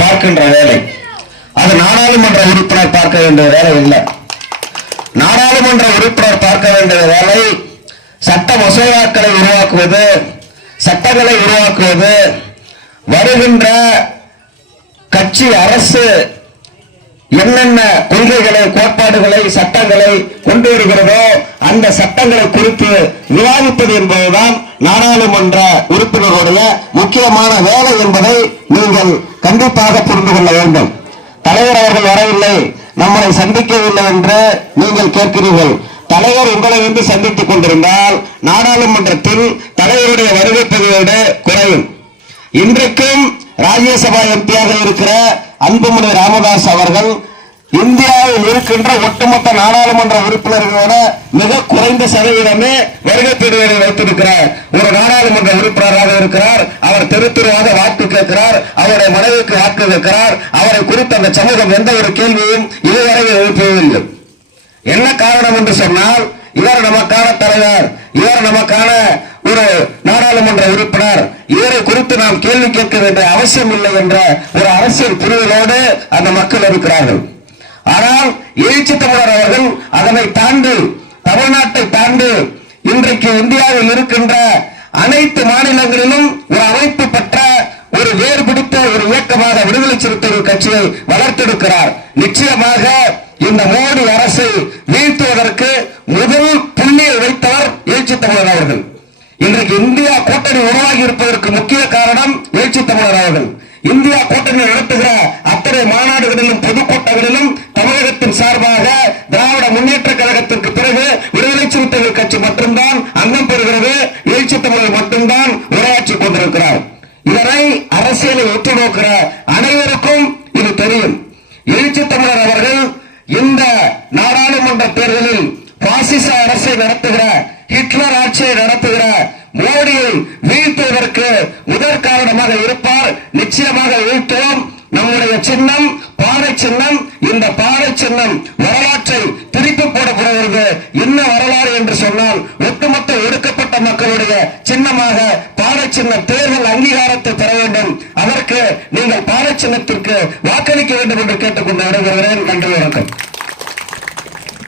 பார்க்கின்ற வேலை. அது நாடாளுமன்ற உறுப்பினர் பார்க்க வேண்டிய வேலை இல்லை. நாடாளுமன்ற உறுப்பினர் பார்க்க வேண்டிய வேலை சட்ட மசோதாக்களை உருவாக்குவது சட்டங்களை உருவாக்குவது வருகின்ற கட்சி அரசு என்னென்ன கொள்கைகளை கோட்பாடுகளை சட்டங்களை கொண்டு வருகிறதோ அந்த சட்டங்களை குறித்து விவாதிப்பது என்பதுதான் நாடாளுமன்ற உறுப்பினருடைய முக்கியமான வேலை என்பதை நீங்கள் கண்டிப்பாக புரிந்து கொள்ள வேண்டும். தலைவர் அவர்கள் வரவில்லை. நம்மளை சந்திக்கவில்லை என்று நீங்கள் கேட்கிறீர்கள். தலைவர் உங்களை வந்து சந்தித்துக் கொண்டிருந்தால் நாடாளுமன்றத்தில் தலைவருடைய வருகை குறையும். இன்றைக்கும் ராஜ்யசபா எம்பியாக இருக்கிற அன்புமணி ராமதாஸ் அவர்கள் இந்தியாவில் இருக்கின்ற ஒட்டுமொத்த நாடாளுமன்ற உறுப்பினர்களோட மிக குறைந்த சதவீதமே வருகை பெறுவதை வைத்திருக்கிறார். ஒரு நாடாளுமன்ற உறுப்பினராக இருக்கிறார். அவர் வாக்கு கேட்கிறார் அவருடைய மனைவிக்கு வாக்கு கேட்கிறார் அவரை குறித்து அந்த சமூகம் எந்த ஒரு கேள்வியும் இதுவரை எழுப்பவில்லை. என்ன காரணம் என்று சொன்னால் இவர் நமக்கான தலைவர் இவர் நமக்கான ஒரு நாடாளுமன்ற உறுப்பினர் இவரை குறித்து நாம் கேள்வி கேட்க வேண்டிய அவசியம் இல்லை என்ற ஒரு அரசியல் புரிதலோடு அந்த மக்கள் இருக்கிறார்கள். ஆனால் எழுச்சி தமிழர் அவர்கள் அதனை தாண்டி தமிழ்நாட்டை தாண்டி இன்றைக்கு இந்தியாவில் இருக்கின்ற அனைத்து மாநிலங்களிலும் ஒரு அமைப்பு பிடித்த இயக்கமாக விடுதலை சிறுத்தைகள் கட்சியை வளர்த்தெடுக்கிறார். நிச்சயமாக இந்த மோடி அரசை வீழ்த்துவதற்கு முதல் புள்ளியை வைத்தவர் எழுச்சி தமிழர் அவர்கள். இன்றைக்கு இந்தியா கூட்டணி உருவாகி இருப்பதற்கு முக்கிய காரணம் எழுச்சி தமிழர் அவர்கள். இந்தியா கூட்டணி நடத்துகிற அத்தனை மாநாடுகளிலும் பொதுக்கூட்டங்களிலும் தமிழகத்தின் சார்பாக திராவிட முன்னேற்ற கழகத்திற்கு பிறகு விடுதலை சிறுத்தைகள் கட்சி மட்டும்தான் அங்கம் பெறுகிறது எழுச்சி தமிழர் மட்டும்தான் அரசியலை அனைவருக்கும் இது தெரியும். எழுச்சி தமிழர் அவர்கள் இந்த நாடாளுமன்ற தேர்தலில் பாசிச அரசை நடத்துகிற ஹிட்லர் ஆட்சியை நடத்துகிற மோடியை வீழ்த்துவதற்கு முதற் காரணமாக இருப்பார். நிச்சயமாக வீழ்த்துவோம். நம்முடைய சின்னம் பாறை சின்னம் இந்த பாறை சின்னம் வரலாற்றை திருப்பி போடப்படுகிறது என்ன வரலாறு என்று சொன்னால் சின்னமாக பாறை சின்ன தேர்தல் அங்கீகாரத்தை பெற வேண்டும். அதற்கு நீங்கள் பாறை சின்னத்திற்கு வாக்களிக்க வேண்டும் என்று கேட்டுக்கொண்டு விடைபெறுகிறேன். நன்றி வணக்கம்.